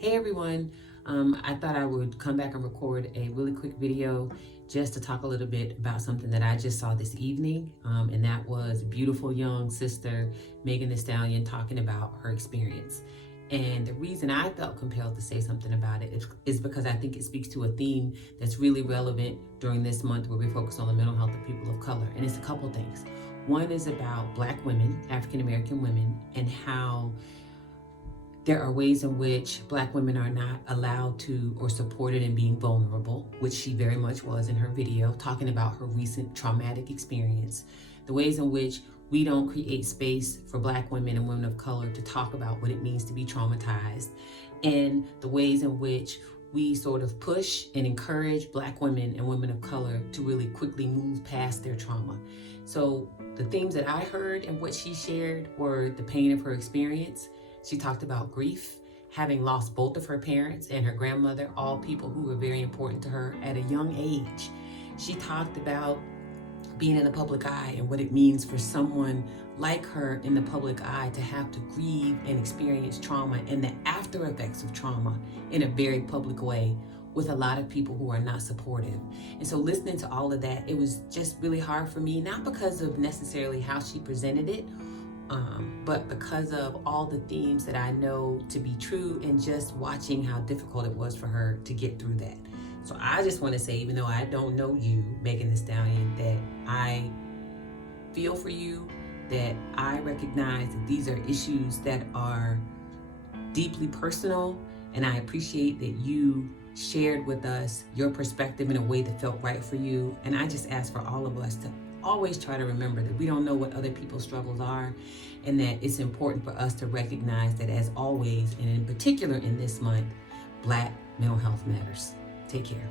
Hey everyone, I thought I would come back and record a really quick video just to talk a little bit about something that I just saw this evening, and that was beautiful young sister Megan Thee Stallion talking about her experience. And the reason I felt compelled to say something about it is because I think it speaks to a theme that's really relevant during this month where we focus on the mental health of people of color. And it's a couple things. One is about Black women, African American women, and how there are ways in which Black women are not allowed to or supported in being vulnerable, which she very much was in her video, talking about her recent traumatic experience. The ways in which we don't create space for Black women and women of color to talk about what it means to be traumatized, and the ways in which we sort of push and encourage Black women and women of color to really quickly move past their trauma. So the themes that I heard and what she shared were the pain of her experience. She talked about grief, having lost both of her parents and her grandmother, all people who were very important to her at a young age. She talked about being in the public eye and what it means for someone like her in the public eye to have to grieve and experience trauma and the after effects of trauma in a very public way with a lot of people who are not supportive. And so listening to all of that, it was just really hard for me, not because of necessarily how she presented it, but because of all the themes that I know to be true and just watching how difficult it was for her to get through that. So I just want to say, even though I don't know you, Megan Thee Stallion, that I feel for you, that I recognize that these are issues that are deeply personal, and I appreciate that you shared with us your perspective in a way that felt right for you. And I just ask for all of us to always try to remember that we don't know what other people's struggles are, and that it's important for us to recognize that, as always, and in particular in this month, Black mental health matters. Take care.